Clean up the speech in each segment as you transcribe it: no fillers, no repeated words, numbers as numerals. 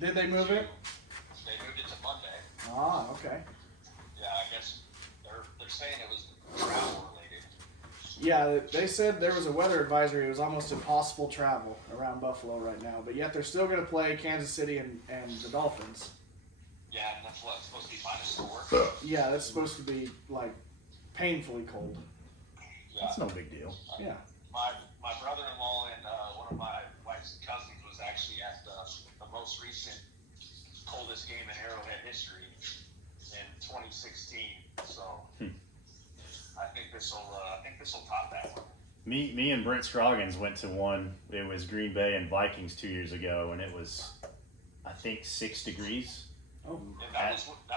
Did they move it? They moved it to Monday. Ah, okay. Yeah, I guess they're saying it was travel related. Yeah, they said there was a weather advisory. It was almost impossible travel around Buffalo right now, but yet they're still going to play Kansas City and the Dolphins. Yeah, and that's what it's supposed to be -4. Yeah, that's supposed to be like painfully cold. Yeah. That's no big deal. Yeah. My brother-in-law and one of my wife's cousins was actually at the most recent coldest game in Arrowhead history in 2016. So I think this will top that one. Me and Brent Scroggins went to one. It was Green Bay and Vikings 2 years ago, and it was, I think, 6 degrees. Oh. And that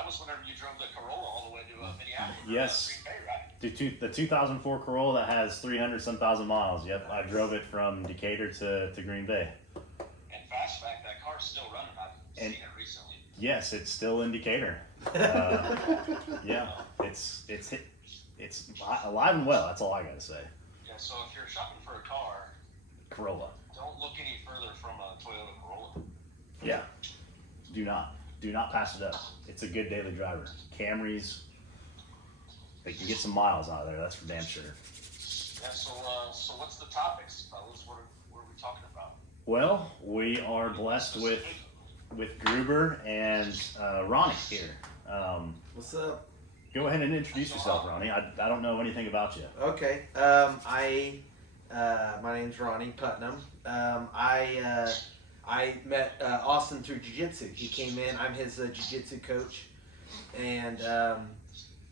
was whenever you drove the Corolla all the way to Minneapolis. Yes. Green Bay, right? The 2004 Corolla that has 300-some thousand miles. Yep, I drove it from Decatur to Green Bay. And fast fact, that car's still running. I've seen it recently. Yes, it's still in Decatur. Yeah, it's alive and well. That's all I gotta say. Yeah, so if you're shopping for a car, Corolla. don't look any further from a Toyota Corolla. Yeah, do not pass it up. It's a good daily driver. Camrys, they can get some miles out of there. That's for damn sure. Yeah. So what's the topics, fellas? What are we talking about? Well, we are blessed with Gruber and Ronnie here. What's up? Go ahead and introduce yourself, Ronnie. I don't know anything about you. Okay. My name's Ronnie Putnam. I met Austin through jiu-jitsu. He came in. I'm his jiu-jitsu coach and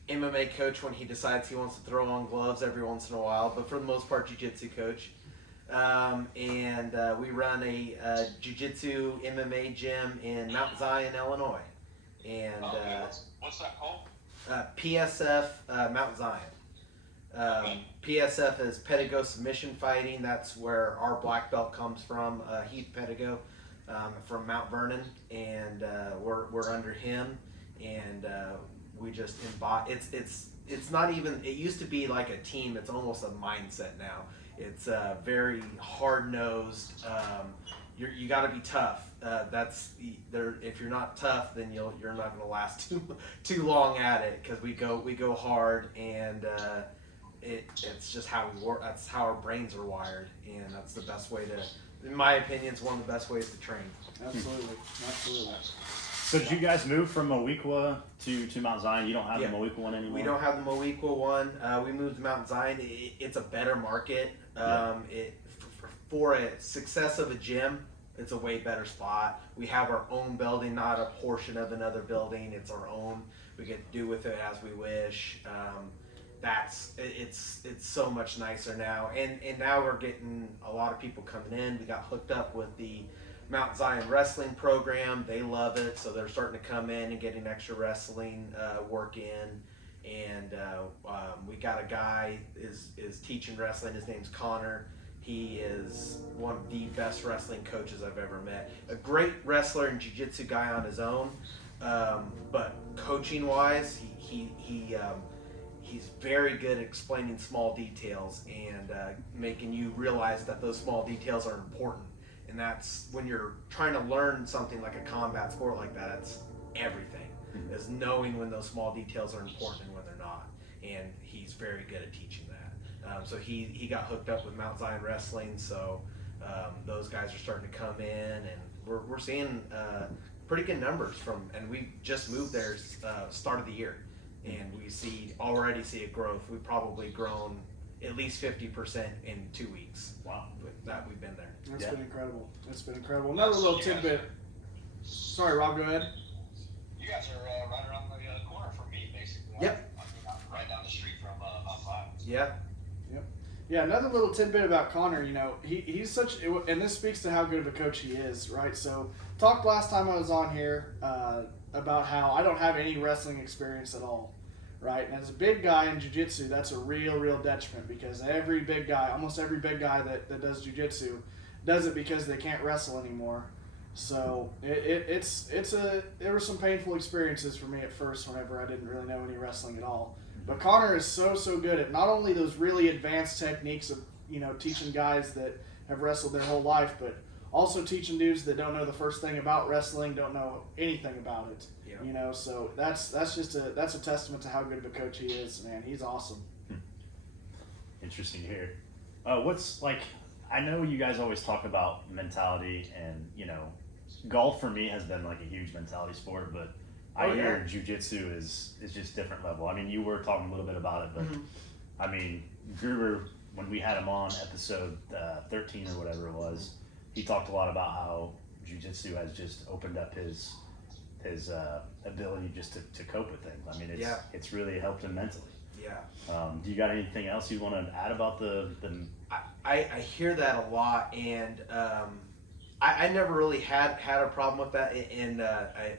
MMA coach when he decides he wants to throw on gloves every once in a while, but for the most part, jiu-jitsu coach. We run a jiu-jitsu MMA gym in Mount Zion, Illinois. And what's that called? PSF Mount Zion. PSF is Pedigo Submission Fighting. That's where our black belt comes from, Heath Pedigo, from Mount Vernon, and we're under him, and we just embody. It's not even. It used to be like a team. It's almost a mindset now. It's very hard nosed. You got to be tough. If you're not tough, then you're not going to last too long at it, because we go hard, and it's just how we work. That's how our brains are wired, and that's the best way to, in my opinion, it's one of the best ways to train. Absolutely. So did you guys move from Moweaqua to Mount Zion? You don't have the Moweaqua one anymore? We don't have the Moweaqua one. We moved to Mount Zion. It's a better market. For a success of a gym, it's a way better spot. We have our own building, not a portion of another building. It's our own. We get to do with it as we wish. It's so much nicer now. And now we're getting a lot of people coming in. We got hooked up with the Mount Zion wrestling program. They love it, so they're starting to come in and getting extra wrestling work in. And we got a guy is teaching wrestling. His name's Connor. He is one of the best wrestling coaches I've ever met. A great wrestler and jiu-jitsu guy on his own, but coaching wise, he's very good at explaining small details and making you realize that those small details are important. And that's when you're trying to learn something like a combat sport like that, it's everything, is knowing when those small details are important and when they're not. And he's very good at teaching that. So he got hooked up with Mount Zion Wrestling, so those guys are starting to come in, and we're seeing pretty good numbers and we just moved there start of the year, and we already see a growth. We've probably grown at least 50% in 2 weeks. Wow. With that, we've been there. That's been incredible. That's been incredible. Another little tidbit. Sorry, Rob, go ahead. You guys are right around the corner from me, basically. Yep. I'm right down the street from Mount Zion. Yep. Yeah, another little tidbit about Connor, he's such, and this speaks to how good of a coach he is, right? So, talked last time I was on here about how I don't have any wrestling experience at all, right? And as a big guy in jiu-jitsu, that's a real detriment, because almost every big guy that does jiu-jitsu does it because they can't wrestle anymore. So, there were some painful experiences for me at first whenever I didn't really know any wrestling at all. But Connor is so good at not only those really advanced techniques of teaching guys that have wrestled their whole life, but also teaching dudes that don't know the first thing about wrestling, don't know anything about it. Yeah. You know, so that's a testament to how good of a coach he is, man. He's awesome. Interesting to hear. What's like? I know you guys always talk about mentality, and golf for me has been like a huge mentality sport, but I hear jujitsu is just different level. I mean, you were talking a little bit about it, but I mean, Gruber, when we had him on episode 13 or whatever it was, he talked a lot about how jujitsu has just opened up his ability just to cope with things. I mean, it's really helped him mentally. Yeah. Do you got anything else you want to add about the I hear that a lot, and I never really had a problem with that, and I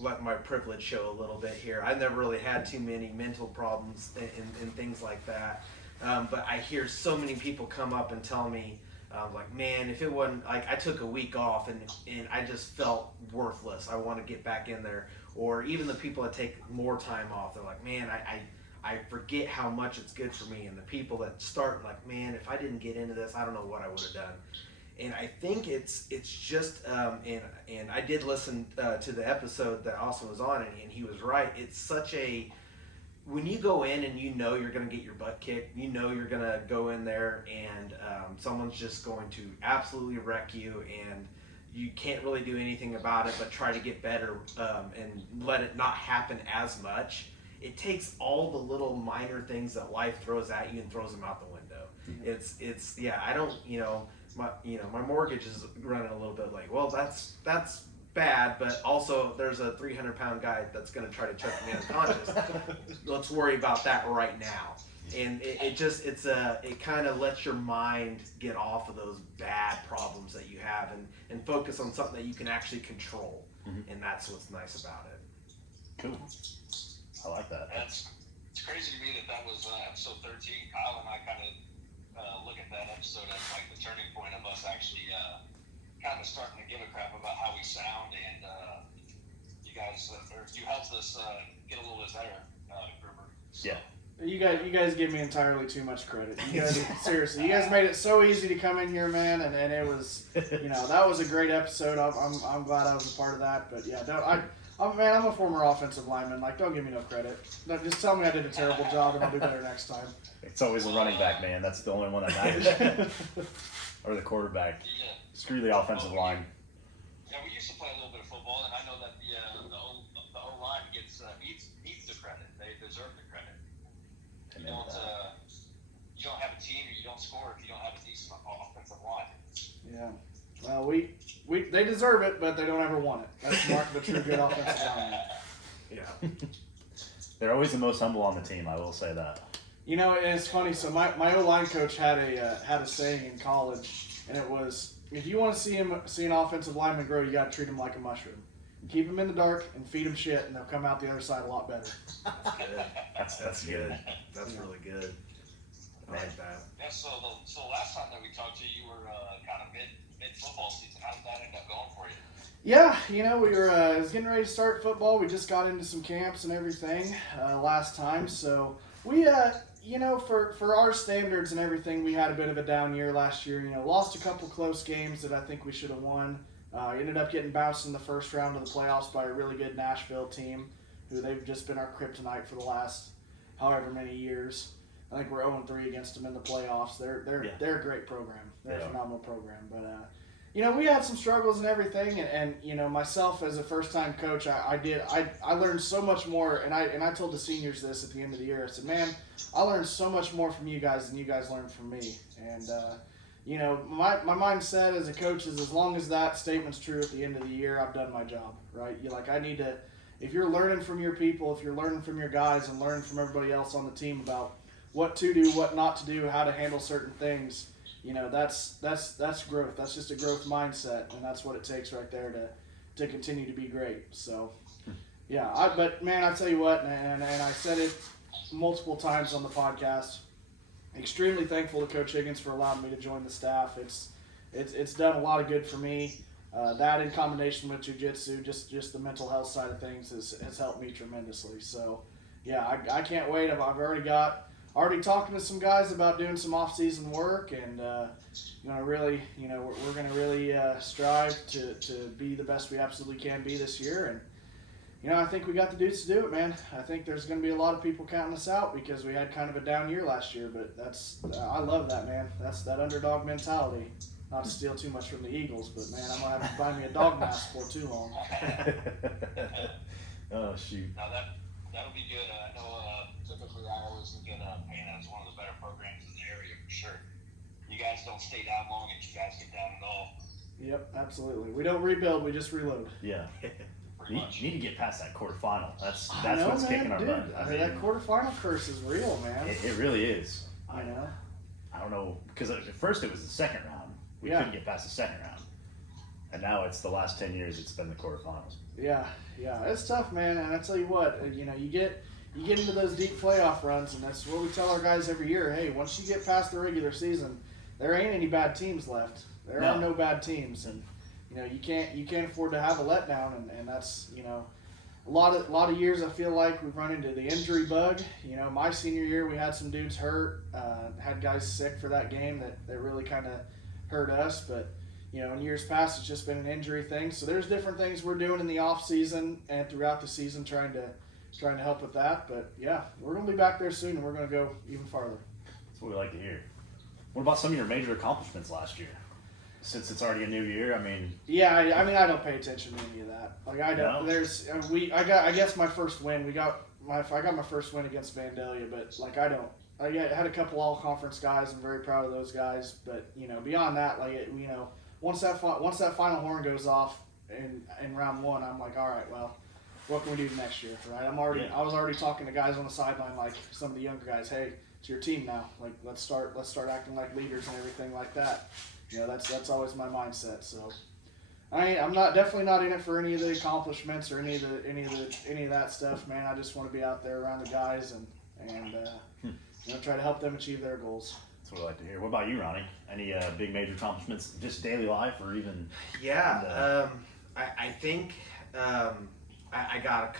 let my privilege show a little bit here. I never really had too many mental problems and things like that, but I hear so many people come up and tell me, like, man, if it wasn't, like, I took a week off and I just felt worthless. I want to get back in there. Or even the people that take more time off, they're like, man, I forget how much it's good for me. And the people that start like, man, if I didn't get into this, I don't know what I would have done. And I think it's just, and I did listen to the episode that Austin was on, and he was right. It's such a, when you go in and you're going to get your butt kicked, you're going to go in there and someone's just going to absolutely wreck you, and you can't really do anything about it but try to get better and let it not happen as much. It takes all the little minor things that life throws at you and throws them out the window. Mm-hmm. I don't, my mortgage is running a little bit like, well, that's bad, but also there's a 300-pound guy that's going to try to choke me unconscious. Let's worry about that right now. And it kind of lets your mind get off of those bad problems that you have and focus on something that you can actually control. Mm-hmm. And that's what's nice about it. Cool. I like that. It's crazy to me that was episode 13. Kyle and I kind of look at that episode as like the turning point of us actually kind of starting to give a crap about how we sound, and you helped us get a little bit better, Gruber. So. Yeah. You guys give me entirely too much credit. You guys, seriously, you guys made it so easy to come in here, man, and it was, that was a great episode. I'm glad I was a part of that. But yeah, I'm a former offensive lineman. Like, don't give me no credit. Just tell me I did a terrible job and I'll do better next time. It's always the running back, man. That's the only one that matters. Or the quarterback. Yeah. Screw the offensive line. Yeah, we used to play a little bit of football, and I know that the O-line needs the credit. They deserve the credit. You don't have a team, or you don't score if you don't have a decent offensive line. Yeah. Well, they deserve it, but they don't ever want it. That's the mark of a true good offensive lineman. Yeah. They're always the most humble on the team, I will say that. And it's funny. So my O-line coach had a saying in college, and it was, if you want to see an offensive lineman grow, you got to treat him like a mushroom. Keep him in the dark and feed him shit, and they'll come out the other side a lot better. That's good. That's good. That's really good. I like that. Yeah. So last time that we talked to you, you were kind of mid football season. How did that end up going for you? Yeah, we were was getting ready to start football. We just got into some camps and everything last time, so we for our standards and everything, we had a bit of a down year last year. Lost a couple close games that I think we should have won. Ended up getting bounced in the first round of the playoffs by a really good Nashville team, who they've just been our kryptonite for the last however many years. I think we're 0-3 against them in the playoffs. They're a great program. They're a phenomenal program. But we had some struggles and everything, and myself as a first-time coach, I learned so much more, and I told the seniors this at the end of the year. I said, man, I learned so much more from you guys than you guys learned from me. And my mindset as a coach is, as long as that statement's true at the end of the year, I've done my job, right? I need to, if you're learning from your people, if you're learning from your guys and learning from everybody else on the team about what to do, what not to do, how to handle certain things, that's growth. That's just a growth mindset, and that's what it takes right there to continue to be great. So, yeah. But man, I tell you what, and I said it multiple times on the podcast. Extremely thankful to Coach Higgins for allowing me to join the staff. It's done a lot of good for me. That in combination with jujitsu, just the mental health side of things has helped me tremendously. So, yeah, I can't wait. I've already got already talking to some guys about doing some off-season work, and really, we're going to really strive to be the best we absolutely can be this year. And I think we got the dudes to do it, man. I think there's going to be a lot of people counting us out because we had kind of a down year last year, but I love that, man. That's that underdog mentality. Not to steal too much from the Eagles, but man, I'm gonna have to buy me a dog mask for too long. Oh shoot! Now that'll be good. I know typically I always look at Pana as one of the better programs in the area for sure. You guys don't stay down long, and you guys get down at all. Yep, absolutely. We don't rebuild, we just reload. Yeah. Pretty You much. need to get past that quarterfinal. That's know, what's man, kicking our dude. butt. I mean, that quarterfinal curse is real, man. it really is. I know. I don't know, because at first it was the second round. We couldn't get past the second round. And now it's the last 10 years it's been the quarterfinals. Yeah, it's tough, man. And I tell you what, you get into those deep playoff runs, and that's what we tell our guys every year. Hey, once you get past the regular season, there ain't any bad teams left. There are no bad teams, and you can't afford to have a letdown, and that's a lot of years I feel like we've run into the injury bug. My senior year we had some dudes hurt, had guys sick for that game that really kind of hurt us, but in years past it's just been an injury thing. So there's different things we're doing in the off season and throughout the season trying to help with that. But yeah, we're gonna be back there soon, and we're gonna go even farther. That's what we like to hear. What about some of your major accomplishments last year? Since it's already a new year, I mean. Yeah, I don't pay attention to any of that. Like I don't. No? I guess my first win. I got my first win against Vandalia, but like I don't. I had a couple all-conference guys. I'm very proud of those guys. But beyond that, once that final horn goes off in round one, I'm like, all right, well, what can we do next year, right? I was already talking to guys on the sideline, like some of the younger guys. Hey, it's your team now. Like let's start acting like leaders and everything like that. That's always my mindset. So I'm definitely not in it for any of the accomplishments or any of that stuff, man. I just want to be out there around the guys and try to help them achieve their goals. That's what I like to hear. What about you, Ronnie? Any big major accomplishments, just daily life or even? Yeah, I think I got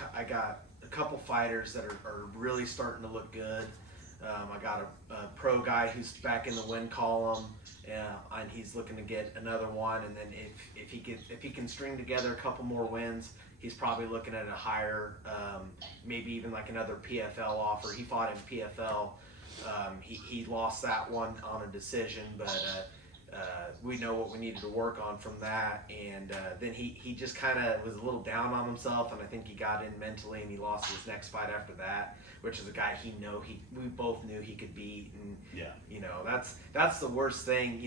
a couple fighters that are really starting to look good. I got a pro guy who's back in the win column, and he's looking to get another one. And then if he can string together a couple more wins, he's probably looking at a higher, maybe even like another PFL offer. He fought in PFL. He lost that one on a decision, but we know what we needed to work on from that. And then he just kind of was a little down on himself, and I think he got in mentally, and he lost his next fight after that, which is a guy we both knew he could beat. And that's the worst thing.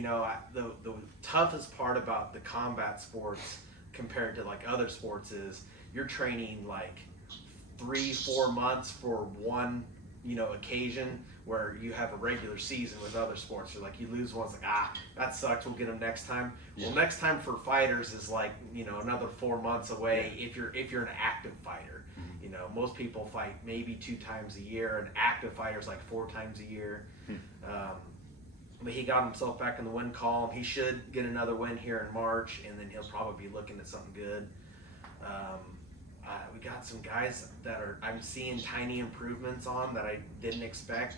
The toughest part about the combat sports compared to like other sports is you're training like 3-4 months for one occasion, where you have a regular season with other sports. You're like, you lose one, it's like, that sucks, we'll get them next time. Yeah. Well, next time for fighters is like, another 4 months away. Yeah. If you're an active fighter. Mm-hmm. Most people fight maybe 2 times a year, and active fighters like 4 times a year. Mm-hmm. But he got himself back in the win column. He should get another win here in March, and then he'll probably be looking at something good. We got some guys that I'm seeing tiny improvements on that I didn't expect.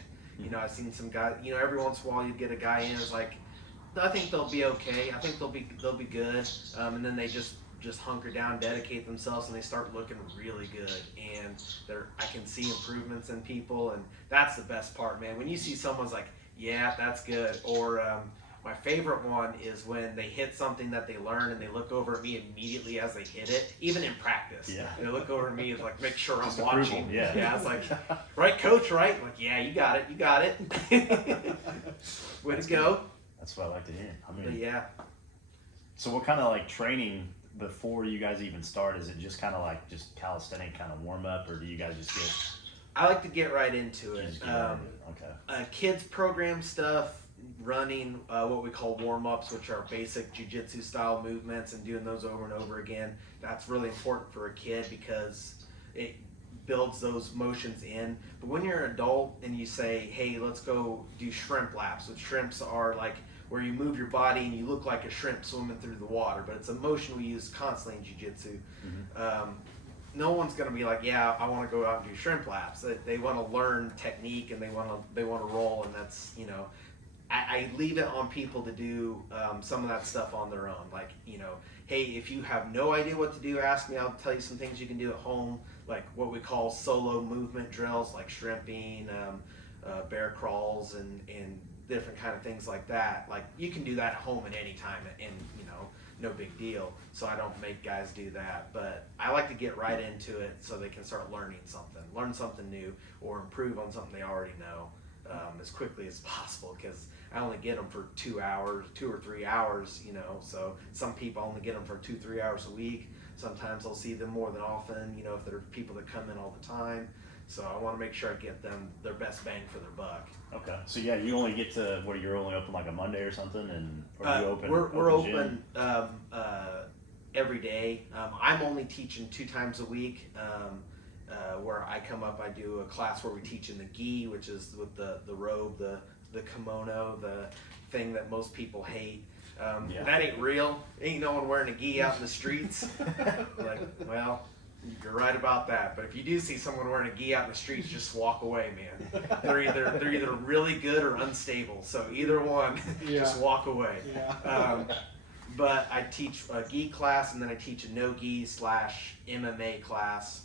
I've seen some guys, every once in a while you get a guy in who's like, I think they'll be okay. I think they'll be good. And then they just hunker down, dedicate themselves, and they start looking really good. And I can see improvements in people, and that's the best part, man. When you see someone's like, yeah, that's good. Or my favorite one is when they hit something that they learn, and they look over at me immediately as they hit it, even in practice. Yeah. They look over at me and like, make sure I'm watching. Yeah. Yeah. It's like, right, coach, right? Like, yeah, you got it. Way to go. That's what I like to hear. But yeah. So what kind of like training before you guys even start? Is it just kind of like just calisthenic kind of warm up, or do you guys just get? I like to get right into it. Okay. Kids program stuff. Running what we call warm-ups, which are basic jiu-jitsu style movements, and doing those over and over again. That's really important for a kid because it builds those motions in. But when you're an adult and you say, hey, let's go do shrimp laps, which shrimps are like where you move your body and you look like a shrimp swimming through the water, but it's a motion we use constantly in jiu-jitsu. Mm-hmm. no one's going to be like, yeah, I want to go out and do shrimp laps. They want to learn technique and they want to roll, and that's, you know, I leave it on people to do some of that stuff on their own. Like, you know, hey, if you have no idea what to do, ask me. I'll tell you some things you can do at home, like what we call solo movement drills, like shrimping, bear crawls, and different kind of things like that. Like, you can do that at home at any time, and you know, no big deal. So I don't make guys do that, but I like to get right into it so they can start learn something new, or improve on something they already know as quickly as possible, because I only get them for 2 or 3 hours, you know. So some people only get them for 2-3 hours a week. Sometimes I'll see them more than often, you know, if there are people that come in all the time. So I want to make sure I get them their best bang for their buck. Okay. So yeah, you only get to you're only open like a Monday or something, and or are you open? We're open every day. I'm only teaching 2 times a week. Where I come up, I do a class where we teach in the gi, which is with the robe, the kimono, the thing that most people hate. That ain't real. Ain't no one wearing a gi out in the streets. Like, well, you're right about that. But if you do see someone wearing a gi out in the streets, just walk away, man. They're either really good or unstable. So either one, just walk away. Yeah. But I teach a gi class, and then I teach a no gi / MMA class.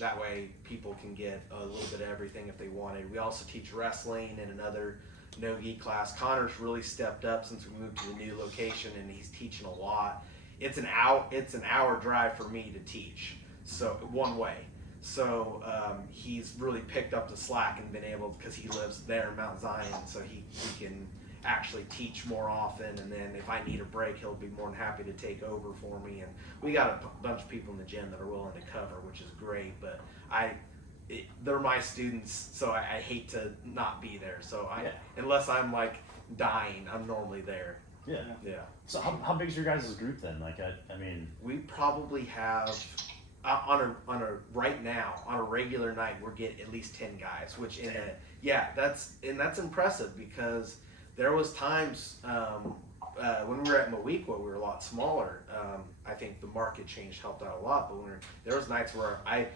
That way people can get a little bit of everything if they wanted. We also teach wrestling in another no gi class. Connor's really stepped up since we moved to the new location, and he's teaching a lot. It's an hour drive for me to teach, so one way. So he's really picked up the slack and been able, because he lives there in Mount Zion, so he can actually teach more often, and then if I need a break, he'll be more than happy to take over for me. And we got a bunch of people in the gym that are willing to cover, which is great. But they're my students, so I hate to not be there. So unless I'm like dying, I'm normally there. Yeah. Yeah. So how big is your guys' group then? Like I mean, we probably have on a right now on a regular night we're getting at least 10 guys, which that's impressive, because there was times when we were at Moweaqua, we were a lot smaller. I think the market change helped out a lot, but there was nights where I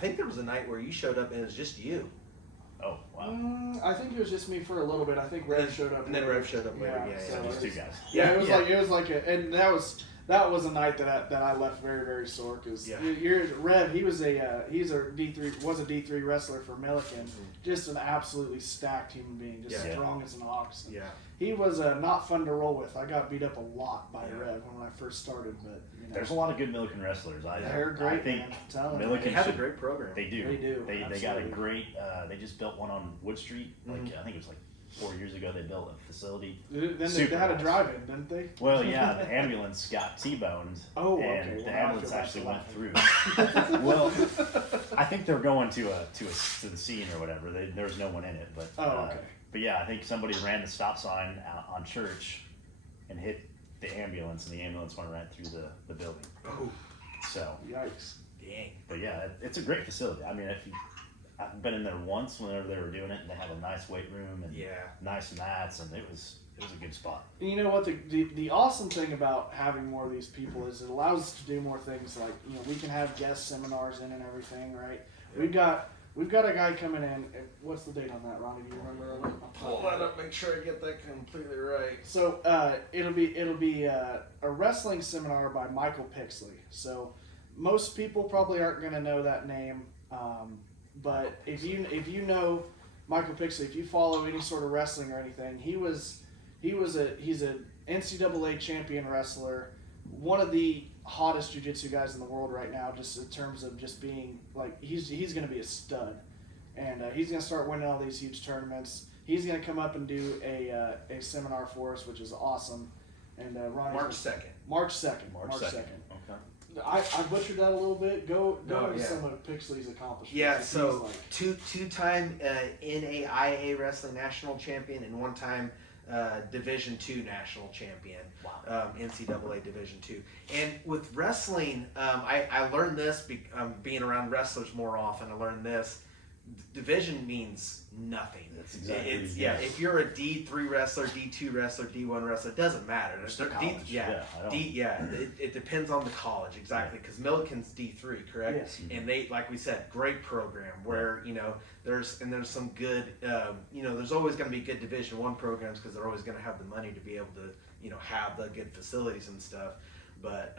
think there was a night where you showed up and it was just you. Oh, wow. I think it was just me for a little bit. I think Rev showed up. And then Rev showed up later. Yeah. So just 2 guys. Yeah, it was like and that was a night that I left very, very sore, because Rev, he's a D3 wrestler for Milliken, just an absolutely stacked human being, just strong as an ox. Yeah. He was not fun to roll with. I got beat up a lot by Rev when I first started, but you know. There's a lot of good Milliken wrestlers. They're great. I think Milliken has a great program. They do. They got a great. They just built one on Wood Street. Like I think it was like 4 years ago. They built a facility. Then they had a drive-in, didn't they? Well, yeah. The ambulance got T-boned. Oh, and okay. the ambulance actually went through. Well, I think they're going to the scene or whatever. There was no one in it, but. Okay. But yeah, I think somebody ran the stop sign out on Church and hit the ambulance, and the ambulance went right through the building. Oh. So. Yikes. Dang. But yeah, it's a great facility. I mean, I've been in there once whenever they were doing it, and they had a nice weight room and nice mats, and it was a good spot. And you know what? The awesome thing about having more of these people is it allows us to do more things, like, you know, we can have guest seminars in and everything, right? Yeah. We've got a guy coming in. What's the date on that, Ronnie? Do you remember? Pull that up. Make sure I get that completely right. So it'll be a wrestling seminar by Michael Pixley. So most people probably aren't going to know that name, but if you know Michael Pixley, if you follow any sort of wrestling or anything, he's an NCAA champion wrestler, one of the hottest jiu-jitsu guys in the world right now, just in terms of just being like, he's going to be a stud, and he's going to start winning all these huge tournaments. He's going to come up and do a seminar for us, which is awesome. And Ronnie, March 2nd. March 2nd. Okay. I butchered that a little bit. Go into some of Pixley's accomplishments. Yeah, so two-time NAIA wrestling national champion, and one-time Division II national champion. Wow. NCAA Division II. And with wrestling, I learned this being around wrestlers more often. I learned this. division means nothing. That's exactly. If you're a D3 wrestler, D2 wrestler, D1 wrestler, it doesn't matter. It's the college. It depends on the college, exactly, because Milliken's D3, correct? Yes. And they, like we said, great program where there's some good there's always going to be good Division I programs because they're always going to have the money to be able to have the good facilities and stuff, but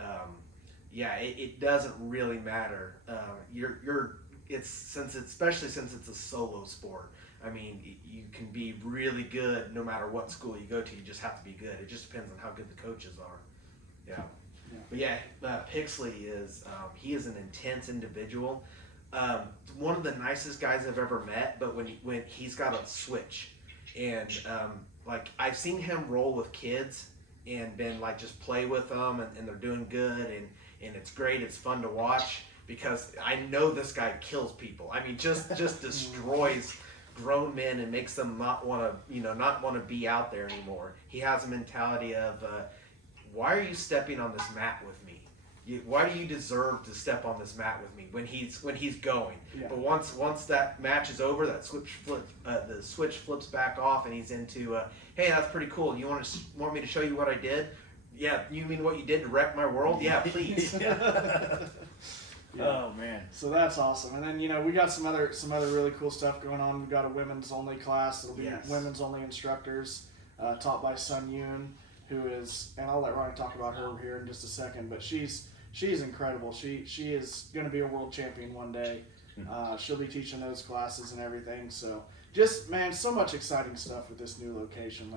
it doesn't really matter. Especially since it's a solo sport. I mean, you can be really good no matter what school you go to. You just have to be good. It just depends on how good the coaches are. Yeah. But Pixley he is an intense individual. One of the nicest guys I've ever met. But when he's got a switch, and I've seen him roll with kids and been just play with them, and they're doing good, and it's great. It's fun to watch. Because I know this guy kills people. I mean, just destroys grown men and makes them not want to be out there anymore. He has a mentality of, why are you stepping on this mat with me? Why do you deserve to step on this mat with me when he's going? Yeah. But once that match is over, the switch flips back off, and he's into, hey, that's pretty cool. You want me to show you what I did? Yeah, you mean what you did to wreck my world? Yeah, please. Yeah. Oh man! So that's awesome. And then we got some other really cool stuff going on. We've got a women's only class. It'll be women's only instructors taught by Sun Yoon, who is, and I'll let Ronnie talk about her here in just a second. But she's incredible. She is going to be a world champion one day. She'll be teaching those classes and everything. So just so much exciting stuff with this new location.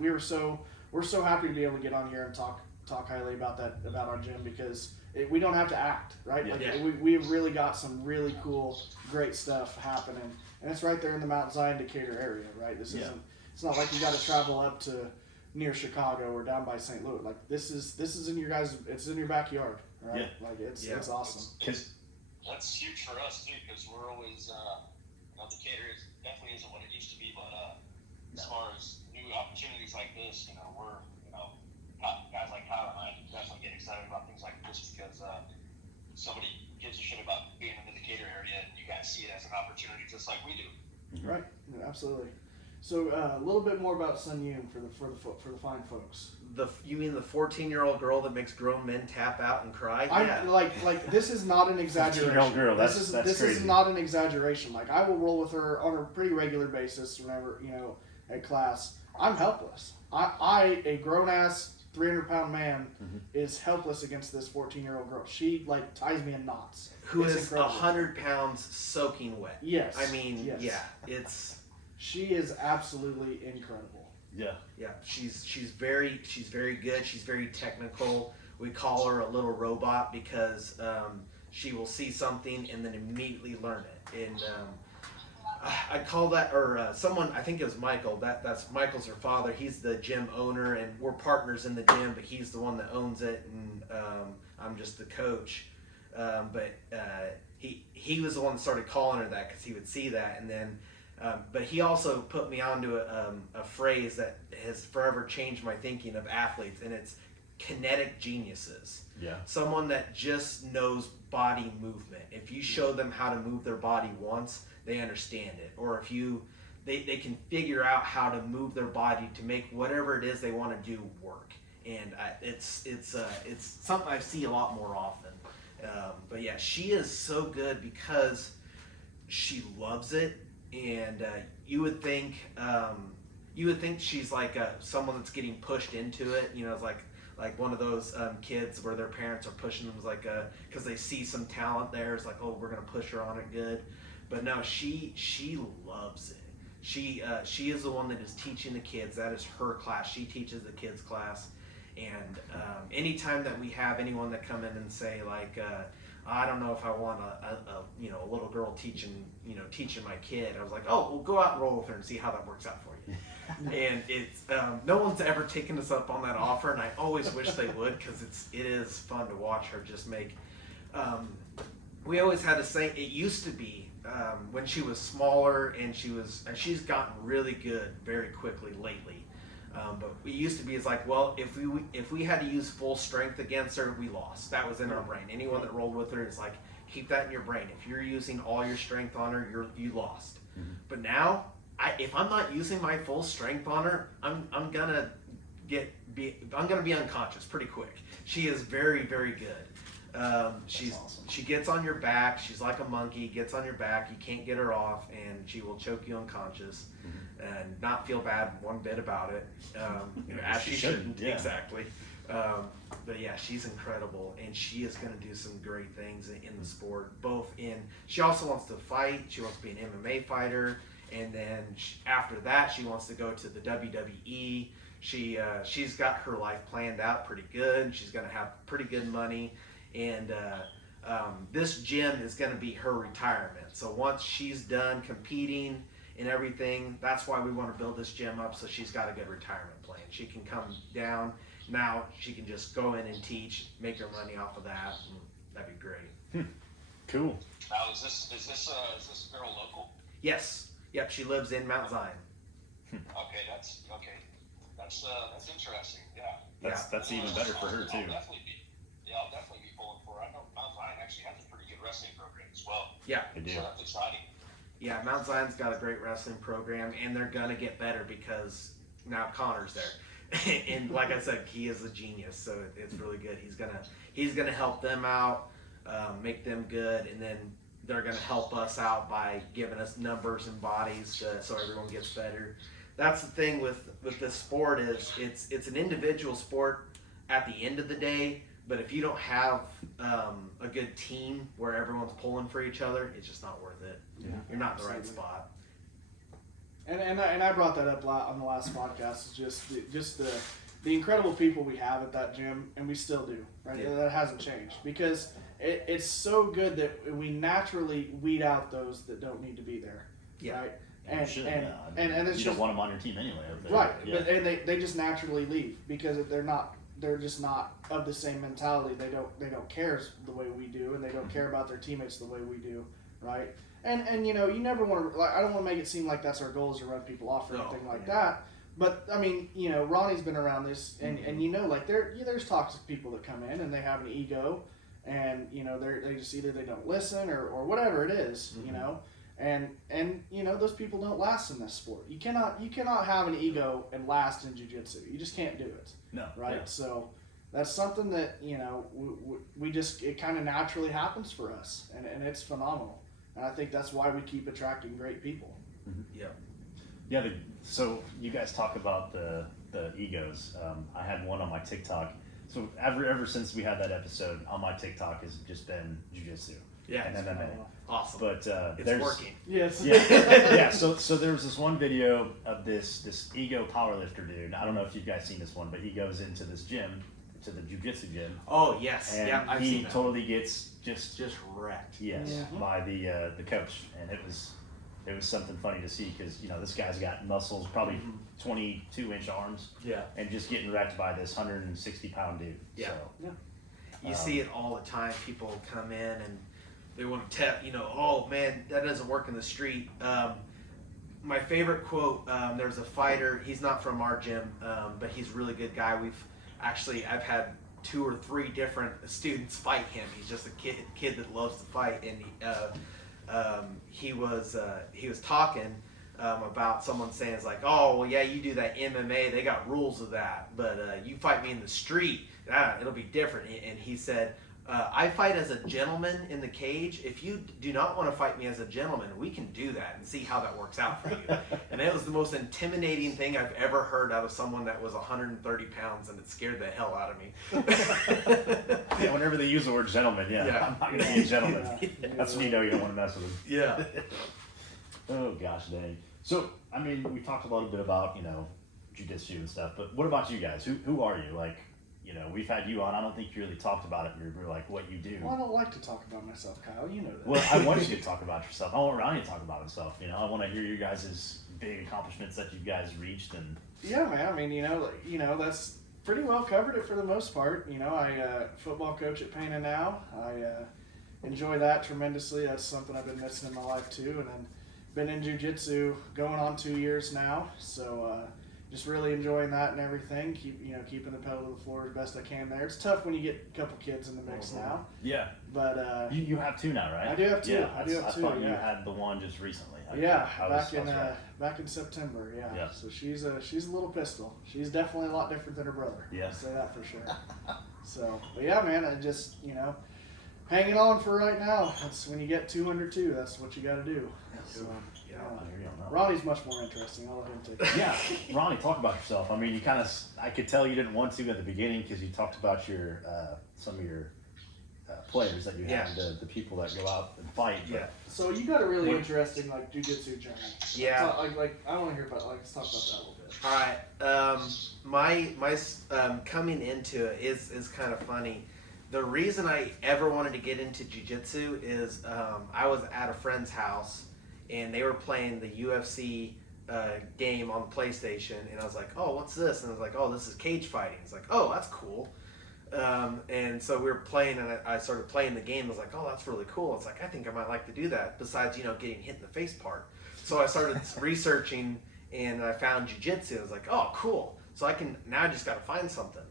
We're so happy to be able to get on here and talk highly about our gym because. We don't have to act, right? We've really got some really cool, great stuff happening, and it's right there in the Mount Zion Decatur area, right? It's not like you got to travel up to near Chicago or down by St. Louis. This is in it's in your backyard, right? Yeah. It's awesome. That's huge for us too, because we're always Decatur definitely isn't what it used to be, but as far as new opportunities like this, we're guys like Kyle and I definitely get excited about things like this because somebody gives a shit about being in the Decatur area, and you guys see it as an opportunity just like we do. Mm-hmm. Right, absolutely. So a little bit more about Sun Yoon for the fine folks. You mean the 14-year-old girl that makes grown men tap out and cry? This is not an exaggeration. 14-year-old girl. That's this crazy. is not an exaggeration. I will roll with her on a pretty regular basis whenever at class. I'm helpless. I a grown ass 300-pound man is helpless against this 14-year-old girl. She ties me in knots. Who is 100 pounds soaking wet. Yes. I mean, it's. She is absolutely incredible. Yeah. Yeah. She's very good. She's very technical. We call her a little robot because she will see something and then immediately learn it. And I call that, or someone, I think it was Michael, that's Michael's her father. He's the gym owner, and we're partners in the gym, but he's the one that owns it, and I'm just the coach. But he was the one that started calling her that because he would see that, and then, but he also put me onto a phrase that has forever changed my thinking of athletes, and it's kinetic geniuses. Yeah. Someone that just knows body movement. If you show them how to move their body once, they understand it. Or if they can figure out how to move their body to make whatever it is they want to do work. And it's something I see a lot more often. But yeah, she is so good because she loves it. And you would think she's someone that's getting pushed into it. It's like one of those kids where their parents are pushing them because they see some talent there. It's oh, we're gonna push her on it good. But no, she loves it. She is the one that is teaching the kids. That is her class. She teaches the kids class. And anytime that we have anyone that come in and say I don't know if I want a little girl teaching my kid, I was oh, well, go out and roll with her and see how that works out for you. And it's no one's ever taken us up on that offer, and I always wish they would because it is fun to watch her just make. We always had a saying. It used to be when she was smaller, and she's gotten really good very quickly lately. But it used to be well, if we had to use full strength against her, we lost. That was in our brain. Anyone that rolled with her is keep that in your brain. If you're using all your strength on her, you lost. Mm-hmm. But now, if I'm not using my full strength on her, I'm gonna be unconscious pretty quick. She is very, very good. She's awesome. She gets on your back. She's like a monkey. Gets on your back. You can't get her off, and she will choke you unconscious, and not feel bad one bit about it. As she shouldn't. Yeah. Exactly. But yeah, she's incredible, and she is going to do some great things in the sport. She also wants to fight. She wants to be an MMA fighter, and then after that, she wants to go to the WWE. She's got her life planned out pretty good. She's going to have pretty good money, and this gym is going to be her retirement. So once she's done competing and everything, that's why we want to build this gym up, so she's got a good retirement plan. She can come down. Now she can just go in and teach, make her money off of that. That'd be great. Cool. Now, is this girl local? Yes. Yep. She lives in Mount Zion. Okay, that's interesting. Yeah. That's even better for her too. I'll definitely be pulling for her. I know Mount Zion actually has a pretty good wrestling program as well. Yeah. They do. So that's exciting. Yeah. Mount Zion's got a great wrestling program, and they're gonna get better because now Connor's there. And like I said, he is a genius, so it's really good. He's gonna help them out, make them good, and then they're gonna help us out by giving us numbers and bodies so everyone gets better. That's the thing with this sport is it's an individual sport at the end of the day, but if you don't have a good team where everyone's pulling for each other, it's just not worth it. Yeah, You're not in the right absolutely. spot. And I brought that up on the last podcast. Is just the incredible people we have at that gym, and we still do, right? Yeah. That hasn't changed because it's so good that we naturally weed out those that don't need to be there, Yeah. right? And And you should, and, yeah. I and, mean, and it's you just don't want them on your team anyway. If they're- right, Yeah. but and they just naturally leave because they're just not of the same mentality. They don't care the way we do, and they don't care about their teammates the way we do, right? And you never want to, I don't want to make it seem like that's our goal is to run people off or No, anything like yeah. that. But I mean, Ronnie's been around this, and like there's toxic people that come in and they have an ego, and they just either they don't listen or whatever it is, and those people don't last in this sport. You cannot have an ego and last in jiu-jitsu. You just can't do it. No. Right. Yeah. So that's something that we just it kind of naturally happens for us, and it's phenomenal. And I think that's why we keep attracting great people. Yep. Yeah. So you guys talk about the egos. I had one on my TikTok. So ever since we had that episode on my TikTok has just been jiu-jitsu Yeah. and MMA. Awesome. But It's there's working. Yes. yeah, yeah. So there was this one video of this ego powerlifter dude. I don't know if you guys seen this one, but he goes into this gym, to the jiu-jitsu gym, Oh yes. and Yeah. I've he seen that. totally gets just wrecked. yes Mhm. by the coach, and it was something funny to see because this guy's got muscles, probably 22-inch arms, Yeah. and just getting wrecked by this 160-pound dude. Yeah. So, You see it all the time. People come in and they want to tell, oh man, that doesn't work in the street. My favorite quote, there's a fighter, he's not from our gym, but he's a really good guy. I've had 2 or 3 different students fight him. He's just a kid that loves to fight, and he was talking about someone saying, it's like, oh, well, yeah, you do that MMA, they got rules of that, but you fight me in the street, it'll be different. And he said, I fight as a gentleman in the cage. If you do not want to fight me as a gentleman, we can do that and see how that works out for you. And it was the most intimidating thing I've ever heard out of someone that was 130 pounds, and it scared the hell out of me. yeah, whenever they use the word gentleman, Yeah. I'm not gonna be a gentleman. Yeah. That's when you know you don't want to mess with him. Yeah. Oh gosh dang. So I mean, we talked a little bit about jiu-jitsu and stuff, but what about you guys? Who are you? Like, we've had you on. I don't think you really talked about it. You're like what you do. Well, I don't like to talk about myself, Kyle. You know that. Well, I want you to talk about yourself. I want Ronnie to talk about himself. I want to hear you guys' big accomplishments that you guys reached and. Yeah, man. I mean, that's pretty well covered it for the most part. I football coach at Pana now. I enjoy that tremendously. That's something I've been missing in my life too. And then been in jiu-jitsu going on 2 years now. So just really enjoying that and everything. Keeping the pedal to the floor as best I can there. It's tough when you get a couple kids in the mix now. Yeah. But you have 2 now, right? I do have 2. Yeah, I do have I 2. thought you Yeah. had the one just recently. Back in September. Yeah. Yeah. So she's a little pistol. She's definitely a lot different than her brother. Yeah. I'll say that for sure. So, but yeah, man, I just hanging on for right now. That's when you get 202. That's what you got to do. So, I hear you on that. Ronnie's much more interesting. I'll let him take it. Yeah, Ronnie, talk about yourself. I mean, you I could tell you didn't want to at the beginning because you talked about your some of your players that you have, the people that go out and fight. Yeah. So you got a really interesting jiu-jitsu journey. Yeah. I want to hear about let's talk about that a little bit. All right. My coming into it is kind of funny. The reason I ever wanted to get into jiu-jitsu is I was at a friend's house and they were playing the UFC game on the PlayStation, and I was like, oh, what's this? And I was like, oh, this is cage fighting. It's like, oh, that's cool. And so we were playing, and I started playing the game. I was like, oh, that's really cool. It's like, I think I might like to do that, besides, getting hit in the face part. So I started researching, and I found jiu-jitsu. I was like, oh, cool. So I just got to find something.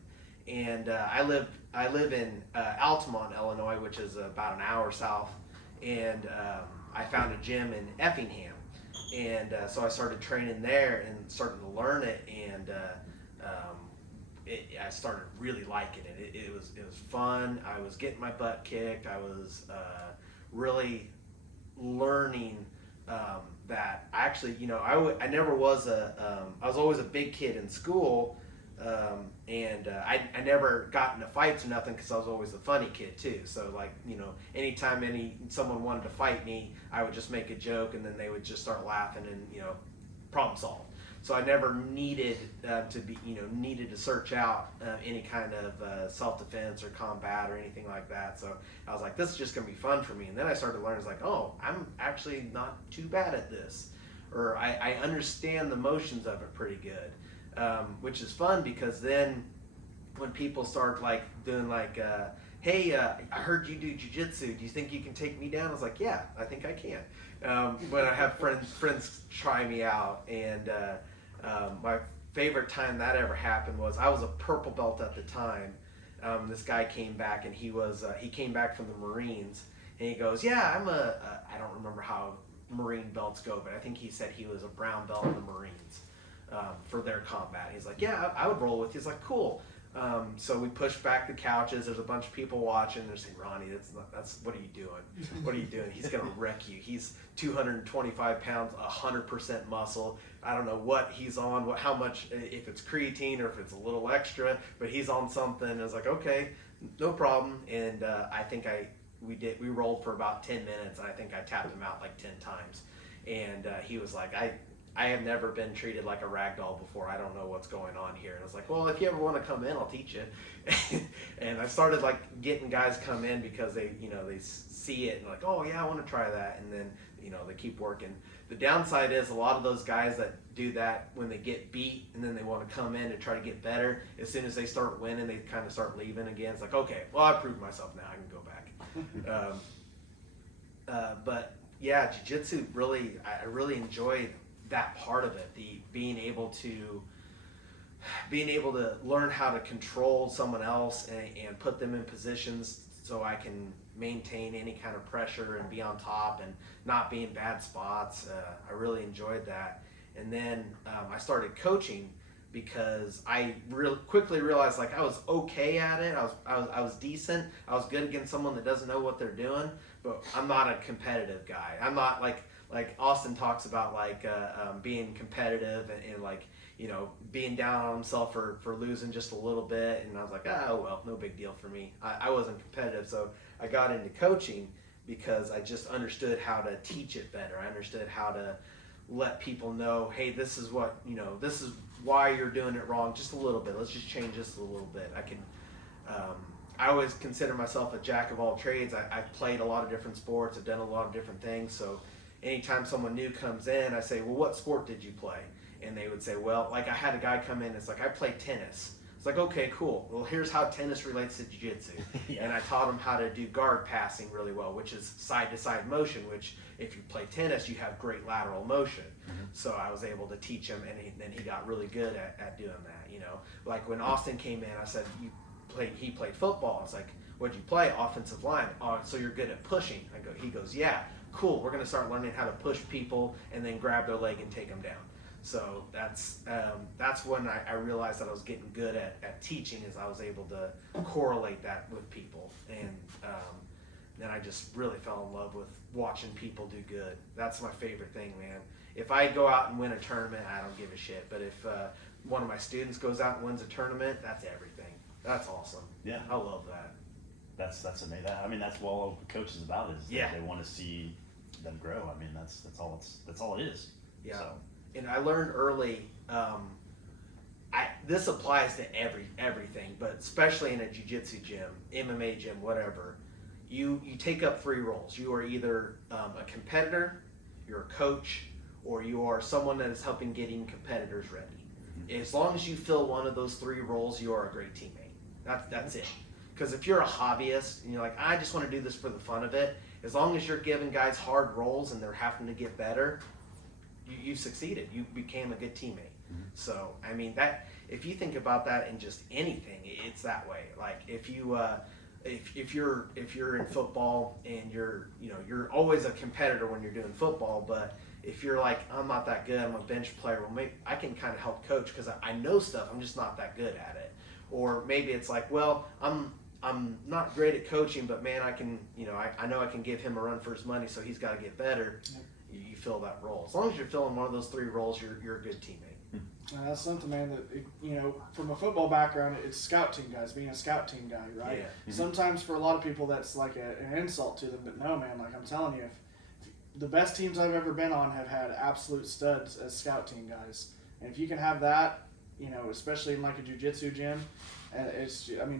And I live in Altamont, Illinois, which is about an hour south. And I found a gym in Effingham. And so I started training there and started to learn it. And I started really liking it. It was fun. I was getting my butt kicked. I was really learning that actually, I never was I was always a big kid in school. And I never got into fights or nothing because I was always the funny kid too. So anytime someone wanted to fight me, I would just make a joke and then they would just start laughing and problem solved. So I never needed needed to search out any kind of self-defense or combat or anything like that. So I was like, this is just gonna be fun for me. And then I started to learn, it's like, oh, I'm actually not too bad at this, or I understand the motions of it pretty good. Which is fun because then when people start doing hey, I heard you do jiu-jitsu. Do you think you can take me down? I was like, yeah, I think I can. When I have friends try me out, and my favorite time that ever happened was I was a purple belt at the time. This guy came back, and he came back from the Marines, and he goes, yeah, I don't remember how Marine belts go, but I think he said he was a brown belt in the Marines. For their combat. He's like, yeah, I would roll with you. He's like, cool. So we pushed back the couches. There's a bunch of people watching. They're saying, Ronnie, that's what are you doing? What are you doing? He's going to wreck you. He's 225 pounds, 100% muscle. I don't know what he's on, how much, if it's creatine or if it's a little extra, but he's on something. And I was like, okay, no problem. And I think we rolled for about 10 minutes. And I think I tapped him out 10 times. And he was like, I have never been treated like a rag doll before. I don't know what's going on here. And I was like, well, if you ever want to come in, I'll teach you. And I started getting guys come in because they see it and oh yeah, I want to try that. And then, they keep working. The downside is a lot of those guys that do that when they get beat and then they want to come in to try to get better, as soon as they start winning, they kind of start leaving again. It's like, okay, well, I proved myself now. I can go back. But yeah, jiu-jitsu I really enjoyed that part of it, the being able to learn how to control someone else and put them in positions so I can maintain any kind of pressure and be on top and not be in bad spots. I really enjoyed that. And then I started coaching because I quickly realized I was okay at it. I was decent. I was good against someone that doesn't know what they're doing, but I'm not a competitive guy. I'm not like Austin talks about being competitive and being down on himself for losing just a little bit. And I was like, oh, well, no big deal for me. I wasn't competitive. So I got into coaching because I just understood how to teach it better. I understood how to let people know, hey, this is what, this is why you're doing it wrong just a little bit. Let's just change this a little bit. I always consider myself a jack of all trades. I've played a lot of different sports. I've done a lot of different things. So anytime someone new comes in, I say, well, what sport did you play? And they would say, well, I had a guy come in, it's I played tennis. It's like, okay, cool. Well, here's how tennis relates to jiu-jitsu. Yeah. And I taught him how to do guard passing really well, which is side-to-side motion, which if you play tennis, you have great lateral motion. So I was able to teach him, and then he got really good at doing that, you know. Like when Austin came in, I said, he played football. It's like, what'd you play? Offensive line. Oh, so you're good at pushing. He goes, yeah, cool. We're going to start learning how to push people and then grab their leg and take them down. So that's when I realized that I was getting good at teaching, is I was able to correlate that with people. And then I just really fell in love with watching people do good. That's my favorite thing, man. If I go out and win a tournament, I don't give a shit. But if one of my students goes out and wins a tournament, that's everything. That's awesome. Yeah. I love that. That's amazing. I mean, that's what a coach is about. Is Yeah. they want to see them grow. I mean, that's all it is. Yeah. So. And I learned early. This applies to everything, but especially in a jiu-jitsu gym, MMA gym, whatever. You take up 3 roles. You are either a competitor, you're a coach, or you are someone that is helping getting competitors ready. As long as you fill one of those 3 roles, you are a great teammate. That's it. Because if you're a hobbyist and you're like, I just want to do this for the fun of it, as long as you're giving guys hard roles and they're having to get better, you succeeded. You became a good teammate. So I mean, that if you think about that in just anything, it's that way. Like if you're in football and you're always a competitor when you're doing football, but if you're like, I'm not that good, I'm a bench player, well, maybe I can kind of help coach because I know stuff, I'm just not that good at it. Or maybe it's like, well, I'm not great at coaching, but man, I can, I know I can give him a run for his money, so he's got to get better. Yep. You fill that role. As long as you're filling one of those 3 roles, you're a good teammate. That's something, man, that, from a football background, it's scout team guys, being a scout team guy, right? Yeah. Sometimes for a lot of people that's like an insult to them, but no, man, like I'm telling you, if the best teams I've ever been on have had absolute studs as scout team guys. And if you can have that, especially in like a jiu-jitsu gym, and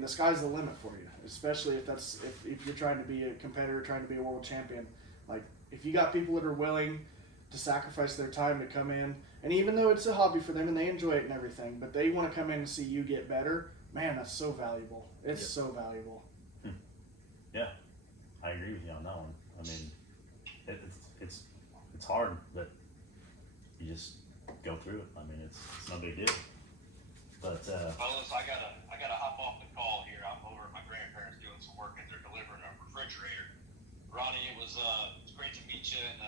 the sky's the limit for you, especially if you're trying to be a competitor, trying to be a world champion. Like, if you got people that are willing to sacrifice their time to come in, and even though it's a hobby for them and they enjoy it and everything, but they want to come in and see you get better, man, that's so valuable. It's so valuable. Yeah, I agree with you on that one. I mean, it's hard, but you just go through it. I mean, it's no big deal. But fellas, I gotta hop off the call here. I'm over at my grandparents doing some work, and they're delivering a refrigerator. Ronnie, it was great to meet you, and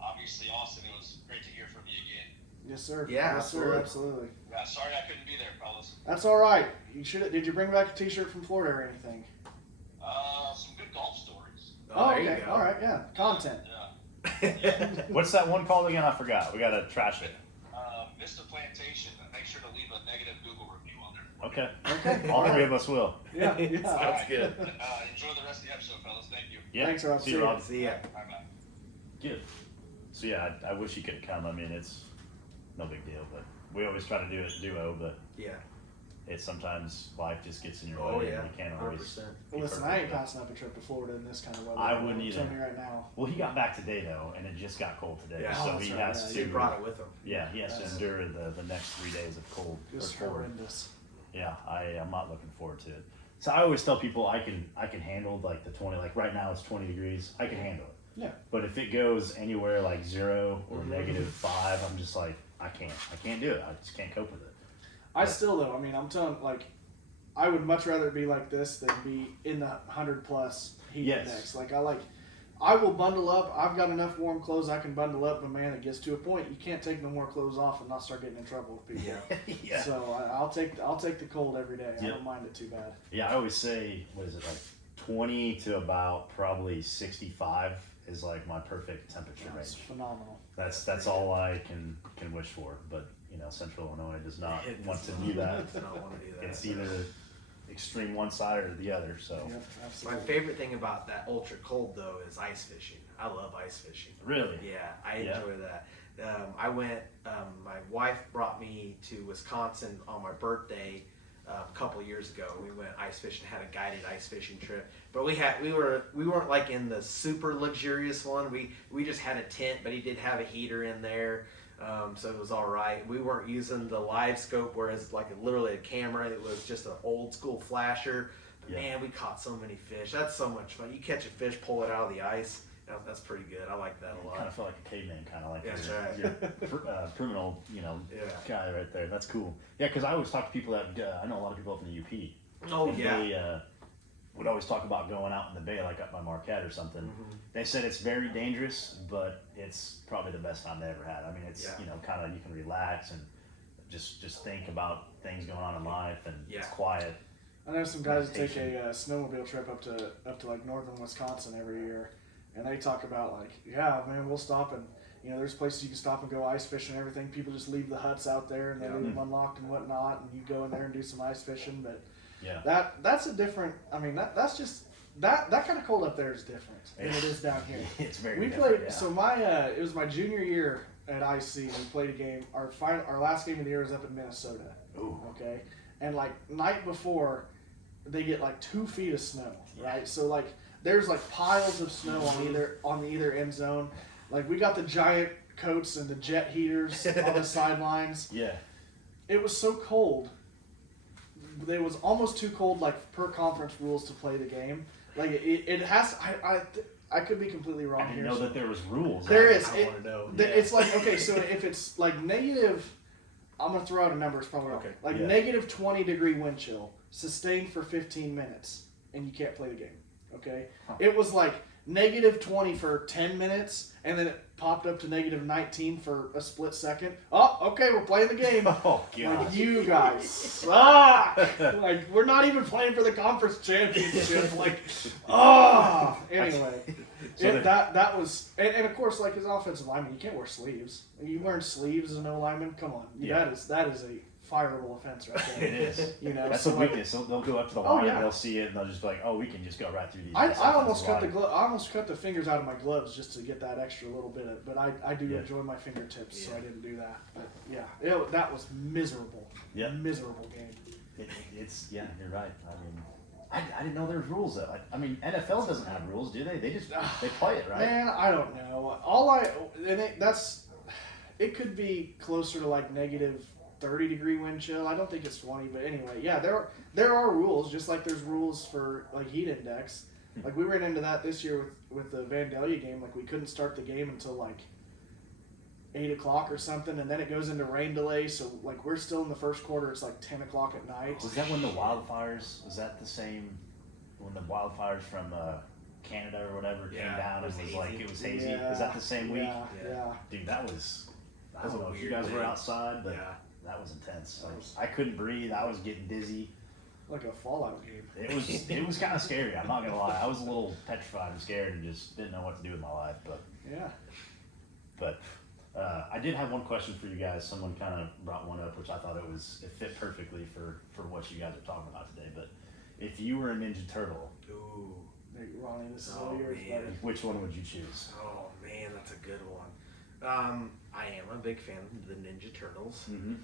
obviously Austin, it was great to hear from you again. Yes, sir. Yeah, yes, sir, absolutely. Yeah, sorry I couldn't be there, fellas. That's all right. Did you bring back a T-shirt from Florida or anything? Some good golf stories. Oh, there you okay. go. All right. Yeah. Content. Yeah. what's that one called again? I forgot. We gotta trash it. Mr. Plantation, make sure to leave a negative Google review on there. Okay. Okay. All 3 of us will. Yeah. All Yeah. right. good. Enjoy the rest of the episode, fellas. Thank you. Yeah. Thanks, Rob. See you, Rob. See ya. Bye-bye. Good. So yeah, I wish he could have come. I mean, it's no big deal, but we always try to do it duo, but Yeah. it's sometimes life just gets in your Oh, way yeah. and you can't always 100%. be Listen, I perfect, ain't but- passing up a trip to Florida in this kind of weather. I wouldn't I'm either. telling you right now. Well, he got back today though, and it just got cold today, Yeah. so Oh, he that's right, has yeah, to. He brought it with him. Yeah, he has to That's- endure the next 3 days of cold. Just or 4. horrendous. Yeah, I'm not looking forward to it. So I always tell people I can handle like the 20. Like right now it's 20 degrees. I can handle it. Yeah. But if it goes anywhere like 0 or -5, I'm just like I can't do it. I just can't cope with it. I still though. I mean, I'm telling like, I would much rather be like this than be in the 100+ heat Yes. index. Like I will bundle up. I've got enough warm clothes I can bundle up, but man, it gets to a point you can't take no more clothes off and not start getting in trouble with people. Yeah. So I'll take the cold every day. I Yep. don't mind it too bad. Yeah, I always say, what is it, like 20 to about probably 65 is like my perfect temperature It's range. phenomenal. That's all I can wish for. But Central Illinois does not It want does to not. do that. Does not want to do that. It's either extreme one side or the other. So Yep, My absolutely. favorite thing about that ultra cold though is ice fishing. I love ice fishing. really, Yeah, I Yeah. enjoy that. I went. My wife brought me to Wisconsin on my birthday a couple years ago. We went ice fishing, had a guided ice fishing trip. But we weren't like in the super luxurious one. We just had a tent, but he did have a heater in there. So it was all right. We weren't using the live scope, whereas like literally a camera. It was just an old school flasher. But man, we caught so many fish. That's so much fun. You catch a fish, pull it out of the ice. That's pretty good. I like that a lot. Kind of feel like a caveman, kind of like That's your criminal, guy right there. That's cool. Yeah, because I always talk to people that I know a lot of people up in the UP. Oh, and yeah. They would always talk about going out in the bay, like up by Marquette or something. Mm-hmm. They said it's very dangerous, but it's probably the best time they ever had. I mean, it's kind of you can relax and just think about things going on in life, and it's quiet. I know some guys that take a snowmobile trip up to like northern Wisconsin every year, and they talk about like, yeah, man, we'll stop and there's places you can stop and go ice fishing and everything. People just leave the huts out there and they leave them unlocked and whatnot, and you go in there and do some ice fishing. But that's a different. I mean, that's just that kind of cold up there is different than it is down here. It's very. We different, played. So my it was my junior year at IC. We played a game. Our last game of the year was up in Minnesota. Ooh. Okay, and like night before, they get like 2 feet of snow, right? So like there's like piles of snow on either end zone. Like we got the giant coats and the jet heaters on the sidelines. Yeah. It was so cold. It was almost too cold, like per conference rules, to play the game. Like it has. I could be completely wrong I here. didn't know that there was rules. There is. I want to know. It's like, okay, so if it's like negative, I'm gonna throw out a number. It's probably wrong. Okay. Like negative 20-degree wind chill, sustained for 15 minutes, and you can't play the game. Okay. Huh. It was like negative 20 for 10 minutes, and then it popped up to negative 19 for a split second. Oh, okay, we're playing the game. Oh, God. Like, you guys suck. Like, we're not even playing for the conference championship. Like, anyway. That was, and of course, like, as offensive lineman, you can't wear sleeves. You wearing sleeves as an O-lineman? Come on. Yeah. That is a fireable offense right there. It is. That's so a like, weakness. They'll go up to the line and they'll see it and they'll just be like, oh, we can just go right through these. I almost cut the fingers out of my gloves just to get that extra little bit of, but I do enjoy my fingertips, so I didn't do that. But that was miserable. Yeah. Miserable game. You're right. I mean, I didn't know there was rules though. I mean, NFL doesn't have rules, do they? They just they play it, right? Man, I don't know. It could be closer to like negative 30-degree wind chill. I don't think it's 20, but anyway, there are rules, just like there's rules for like heat index. Like we ran into that this year with the Vandalia game. Like we couldn't start the game until like 8 o'clock or something, and then it goes into rain delay. So like we're still in the first quarter. It's like 10 o'clock at night. Was that when the wildfires? Was that the same when the wildfires from Canada or whatever came down? It was like it was hazy. Yeah, is that the same week? Yeah. Dude, that was. I That was don't a know if you weird guys were thing. outside, but that was intense. Like, I couldn't breathe. I was getting dizzy. Like a Fallout game. It was kind of scary. I'm not gonna lie. I was a little petrified and scared and just didn't know what to do with my life. But I did have one question for you guys. Someone kind of brought one up, which I thought it fit perfectly for what you guys are talking about today. But if you were a Ninja Turtle, Ooh. Hey, Ronnie, this is all yours, man. buddy. which one would you choose? Oh man, that's a good one. I am a big fan of the Ninja Turtles. Mm-hmm.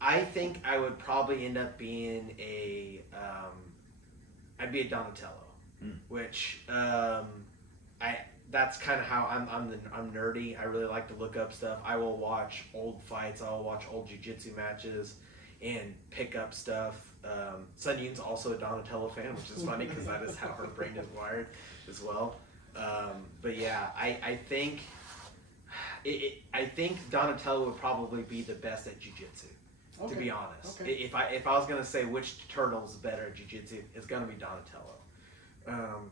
I think I would probably end up being I'd be a Donatello, which that's kind of how I'm nerdy. I really like to look up stuff. I will watch old fights. I will watch old jiu-jitsu matches and pick up stuff. Sun Yun's also a Donatello fan, which is funny because that is how her brain is wired as well. But yeah, I think Donatello would probably be the best at jiu-jitsu. Okay. To be honest, Okay. if I was gonna say which turtle's better at jiu-jitsu, it's gonna be Donatello.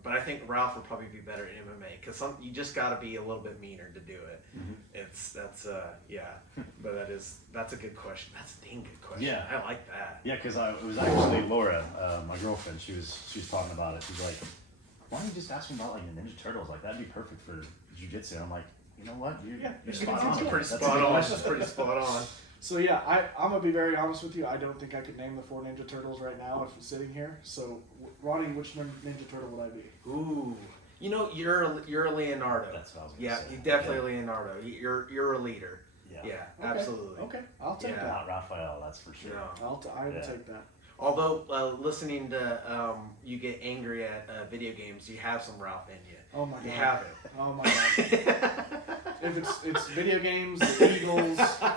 But I think Ralph would probably be better at MMA because you just got to be a little bit meaner to do it. Mm-hmm. But that's a good question. That's a dang good question. Yeah. I like that. Yeah, because it was actually Laura, my girlfriend. She was talking about it. She's like, "Why don't you just ask me about like the Ninja Turtles? Like that'd be perfect for jiu-jitsu." I'm like, you know what? You're spot on. Pretty That's a spot good on. question. That's pretty spot on. So yeah, I'm gonna be very honest with you. I don't think I could name the 4 Ninja Turtles right now if I'm sitting here. So Ronnie, which Ninja Turtle would I be? Ooh, you're a Leonardo. That's what I was gonna say. You're definitely Leonardo. You're a leader. Yeah. Yeah, Okay. absolutely. Okay, I'll take Yeah. that. Not Raphael, that's for sure. No. I will take that. Although listening to you get angry at video games, you have some Ralph in you. Oh my god. You have it. Oh my god. if it's video games, the Eagles, the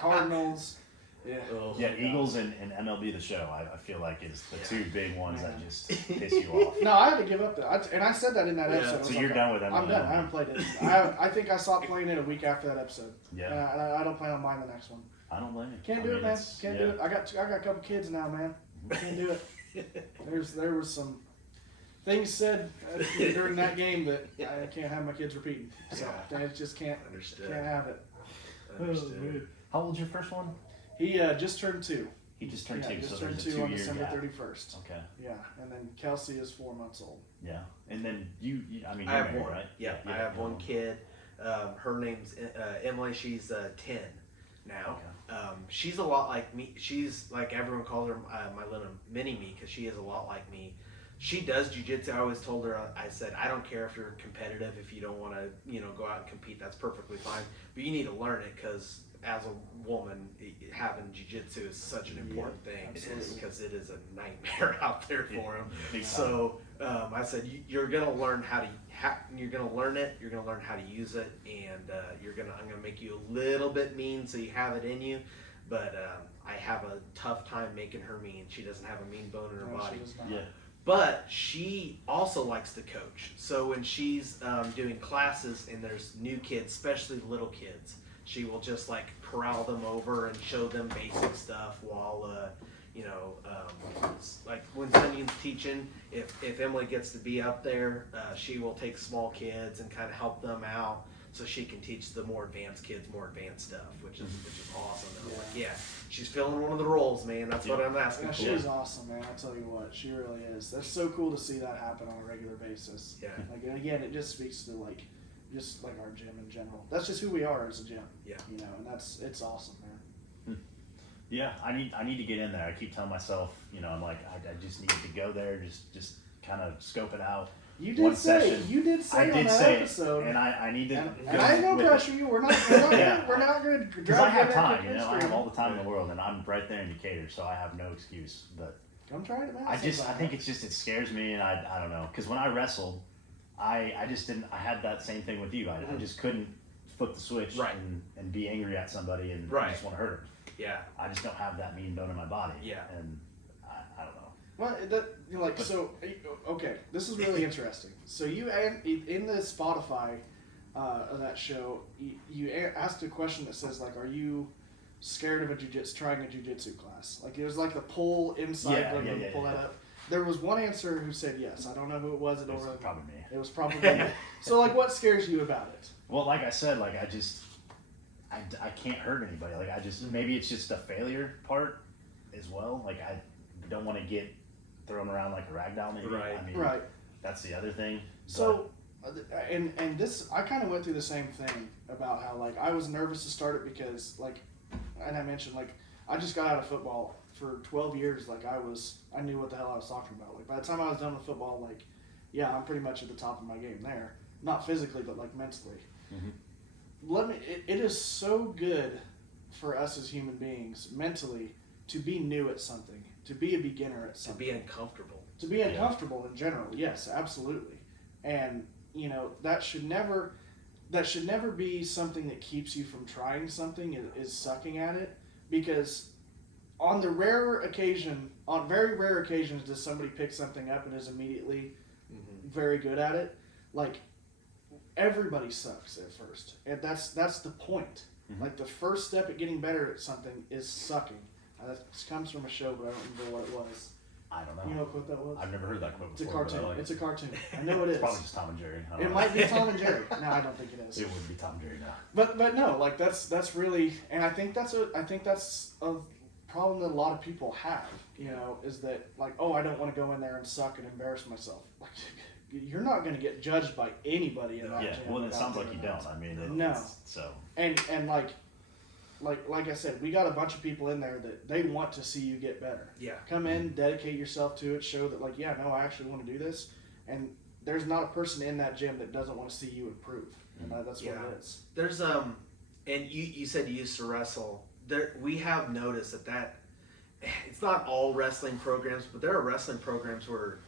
Cardinals. Yeah. Oh, Yeah, my Eagles God. and MLB The Show, I feel like is the Yeah. two big ones Yeah. that just piss you off. No, I had to give up that. And I said that in that Yeah. episode. I was So like, you're done with MLB? I'm done. I haven't played it. I think I stopped playing it a week after that episode. Yeah. And I don't plan on buying the next one. I don't blame you. Can't I do mean, it, man. it's- Can't yeah. do it. I got a couple kids now, man. Can't do it. There was some things said during that game that I can't have my kids repeating. So I just can't Understood. have it. Understood. How old's your first one? He just turned 2. He just turned Yeah, 2, just so turned there's a 2 2 on year December gap. 31st. Okay. Yeah, and then Kelsey is 4 months old. Yeah. And then you I mean, I you're have married, one. right? Yeah, I have one kid. Her name's Emily. She's 10 now. She's a lot like me. She's like everyone calls her my little mini me because she is a lot like me. She does jujitsu. I always told her, I said, I don't care if you're competitive, if you don't want to, go out and compete, that's perfectly fine. But you need to learn it because as a woman, having jujitsu is such an important thing because it is a nightmare out there for them. Big time. So I said, you're gonna learn how to. You're gonna learn it. You're gonna learn how to use it, and I'm gonna make you a little bit mean so you have it in you. But I have a tough time making her mean. She doesn't have a mean bone in her No, she body. does not. Yeah. But she also likes to coach. So when she's doing classes and there's new kids, especially little kids, she will just like corral them over and show them basic stuff while, like when Sunny's teaching, if Emily gets to be up there, she will take small kids and kind of help them out so she can teach the more advanced kids more advanced stuff, which is awesome. And I'm like, yeah, she's filling one of the roles, man. That's what I'm asking Yeah, for. she's awesome, man. I tell you what, she really is. That's so cool to see that happen on a regular basis. Yeah. Like, and again, it just speaks to just like our gym in general. That's just who we are as a gym. Yeah. And it's awesome, man. Yeah, I need to get in there. I keep telling myself, I'm like, I just need to go there, just kind of scope it out. You One did say session. I on did that say episode, it, and I need to. and I ain't gonna pressure you. We're not Yeah. we're not gonna Because drive I you have there time, quick and I scream. have all the time in the world, and I'm right there in Decatur, so I have no excuse. But Come try it, man. I think it scares me, and I don't know. Because when I wrestled, I just didn't. I had that same thing with you. I just couldn't flip the switch Right. and be angry at somebody and Right. just want to hurt them. Yeah. I just don't have that mean bone in my body. Yeah. And I don't know. Well, okay, this is really interesting. So you in the Spotify of that show, you asked a question that says like, are you scared of trying a jujitsu class? Like it was like the pull inside, pull that up. There was one answer who said yes. I don't know who it was. It was probably me. It was probably me. So like, what scares you about it? Well, like I said, like I can't hurt anybody. Like I just maybe it's just a failure part as well. Like I don't want to get thrown around like a rag doll. Maybe. Right. I mean, Right. That's the other thing. So, and this, I kind of went through the same thing about how like I was nervous to start it because like, and I mentioned like I just got out of football for 12 years. Like I knew what the hell I was talking about. Like by the time I was done with football, like, yeah, I'm pretty much at the top of my game there. Not physically, but like mentally. Mhm. It is so good for us as human beings mentally to be new at something, to be a beginner at To something, be uncomfortable. to be uncomfortable in general. Yes, absolutely. And that should never be something that keeps you from trying something, is sucking at it, because on very rare occasions does somebody pick something up and is immediately very good at it. Like everybody sucks at first, and that's the point. Like the first step at getting better at something is sucking. That comes from a show, but I don't remember what it was. I don't know. You know what that was? I've never heard that quote It's a before. but I cartoon. like It's it. a cartoon. I know it It's is. probably just Tom and Jerry. I don't It know. might be Tom and Jerry. No, I don't think it is. It would be Tom and Jerry now. But no, like that's really, and I think that's a problem that a lot of people have. Is that like, oh, I don't want to go in there and suck and embarrass myself. Like, you're not going to get judged by anybody in that Yeah. gym. Well, it without sounds like doing you that. don't. I mean, No. So. And like I said, we got a bunch of people in there that they want to see you get better. Yeah. Come in, dedicate yourself to it, show that like, yeah, no, I actually want to do this. And there's not a person in that gym that doesn't want to see you improve. And that's what it is. There's and you said you used to wrestle. We have noticed that it's not all wrestling programs, but there are wrestling programs where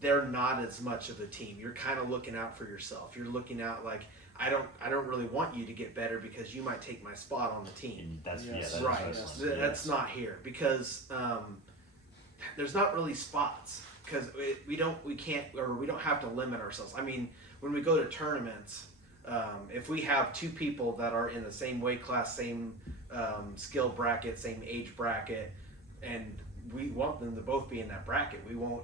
they're not as much of a team. You're kind of looking out for yourself. You're looking out like I don't really want you to get better because you might take my spot on the team. And that's Yes. that is Right. wrestling. That's not here because there's not really spots because we don't have to limit ourselves. I mean, when we go to tournaments, if we have two people that are in the same weight class, same skill bracket, same age bracket, and we want them to both be in that bracket, we won't,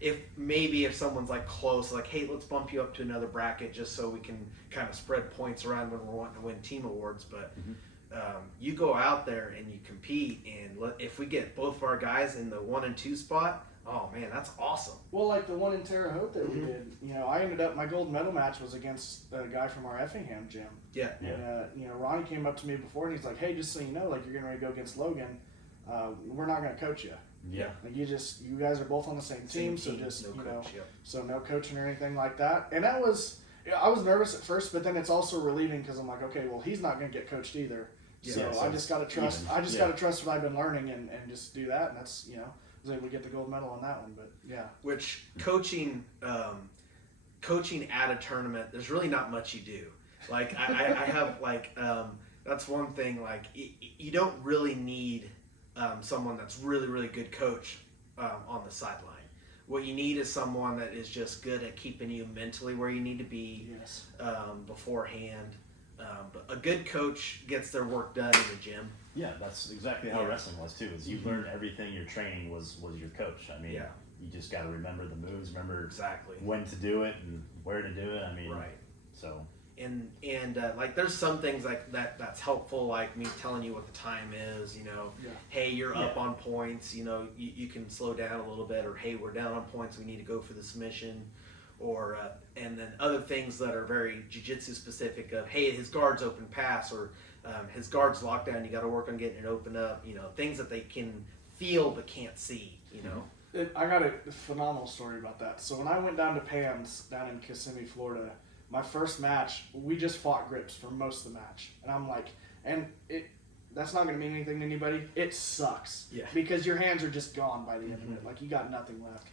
if someone's like close, like, hey, let's bump you up to another bracket just so we can kind of spread points around when we're wanting to win team awards. But you go out there and you compete, and if we get both of our guys in the 1 and 2 spot, oh man, that's awesome. Well, like the one in Terre Haute that we did, I ended up, my gold medal match was against a guy from our Effingham gym. Yeah. And, Ronnie came up to me before and he's like, hey, just so you know, like, you're getting ready to go against Logan. We're not going to coach you. Yeah. Like, you guys are both on the same team, so just, no coach, so no coaching or anything like that. And I was nervous at first, but then it's also relieving because I'm like, okay, well, he's not going to get coached either. Yeah, So so I just got to trust. even. I just got to trust what I've been learning and just do that. And that's, I was able to get the gold medal on that one. But yeah. Which coaching at a tournament, there's really not much you do. Like I have like that's one thing. Like you don't really need someone that's really really good coach on the sideline. What you need is someone that is just good at keeping you mentally where you need to be beforehand. But a good coach gets their work done in the gym. Yeah, that's exactly how wrestling was too. Is you learned everything your training was your coach. I mean, you just got to remember the moves, remember exactly when to do it and where to do it. I mean, right. So. And like there's some things like that's helpful, like me telling you what the time is. Hey, you're up on points. You can slow down a little bit, or hey, we're down on points. We need to go for the submission. Or and then other things that are very jiu-jitsu specific of, hey, his guard's open pass, or his guard's locked down, you got to work on getting it open up, things that they can feel but can't see, I got a phenomenal story about that. So when I went down to Pam's down in Kissimmee, Florida, my first match, we just fought grips for most of the match. And I'm like, that's not going to mean anything to anybody. It sucks. Yeah. Because your hands are just gone by the end of it. Like, you got nothing left.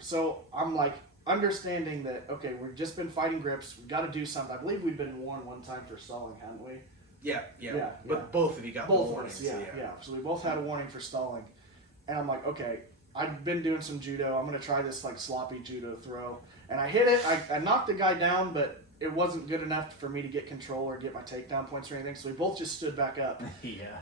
So I'm like, understanding that, okay, we've just been fighting grips, we've got to do something. I believe we've been warned one time for stalling, haven't we? Yeah. But both of you got both warnings. Yeah. So we both had a warning for stalling. And I'm like, okay, I've been doing some judo. I'm going to try this like sloppy judo throw. And I hit it. I knocked the guy down, but it wasn't good enough for me to get control or get my takedown points or anything. So we both just stood back up.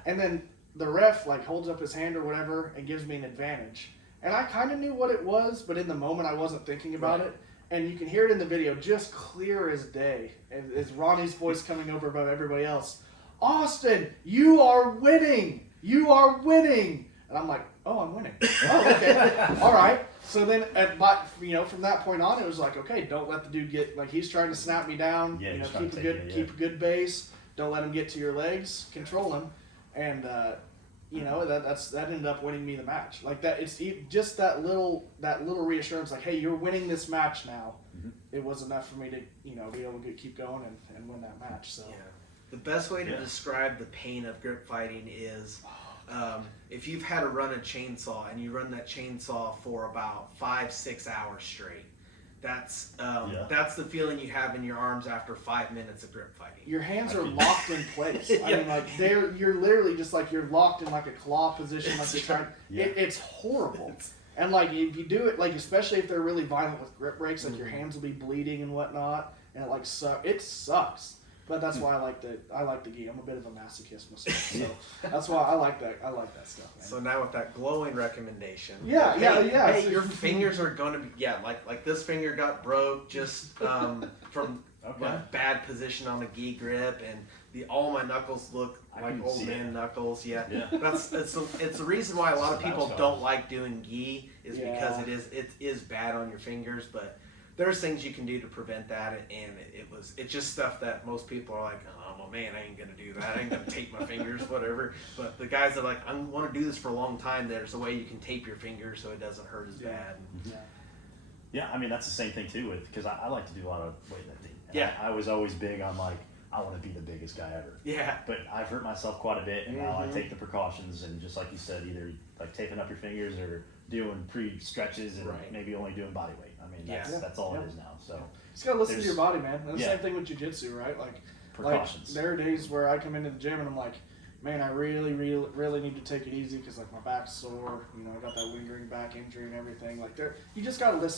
And then the ref like holds up his hand or whatever and gives me an advantage. And I kind of knew what it was, but in the moment I wasn't thinking about it. And you can hear it in the video, just clear as day. And it's Ronnie's voice coming over above everybody else. Austin, you are winning! You are winning! And I'm like, oh, I'm winning. Oh, okay. All right. So then, from that point on, it was like, okay, don't let the dude get, like, he's trying to snap me down. Yeah, keep a good base. Don't let him get to your legs. Control him. And, that ended up winning me the match. Like that, it's just that little reassurance. Like, hey, you're winning this match now. Mm-hmm. It was enough for me to be able to keep going and win that match. So the best way to describe the pain of grip fighting is if you've had to run a chainsaw and you run that chainsaw for about 5-6 hours straight. That's the feeling you have in your arms after 5 minutes of grip fighting. Your hands are locked in place. I mean, like you're literally just like you're locked in like a claw position, like you're trying. It's horrible. And like if you do it, like especially if they're really violent with grip breaks, like your hands will be bleeding and whatnot, and it sucks. But that's why I like the gi. I'm a bit of a masochist myself, so that's why I like that stuff, man. So now with that glowing recommendation, hey, your fingers are going to be like this finger got broke just from bad position on the gi grip, and all my knuckles look like old man knuckles. Yeah. It's the reason why a lot of people don't like doing gi is because it is bad on your fingers, but there's things you can do to prevent that, and it's just stuff that most people are like, oh well, man, I ain't gonna do that. I ain't gonna tape my fingers, whatever. But the guys that are like, I want to do this for a long time. There's a way you can tape your fingers so it doesn't hurt as bad. Yeah, I mean that's the same thing too because I like to do a lot of weightlifting. Yeah, I was always big on like I want to be the biggest guy ever. Yeah. But I've hurt myself quite a bit, and now I Mhm. take the precautions, and just like you said, either like taping up your fingers or doing pre-stretches and Right. maybe only doing body weight. I mean, Yeah. that's all Yeah. it is now. So Just gotta listen to There's- your body, man. And the yeah. same thing with jujitsu, right? Like precautions. there are days where I come into the gym and I'm like, man, I really need to take it easy because like my back's sore. You know, I got that lingering back injury and everything. Like you just gotta listen.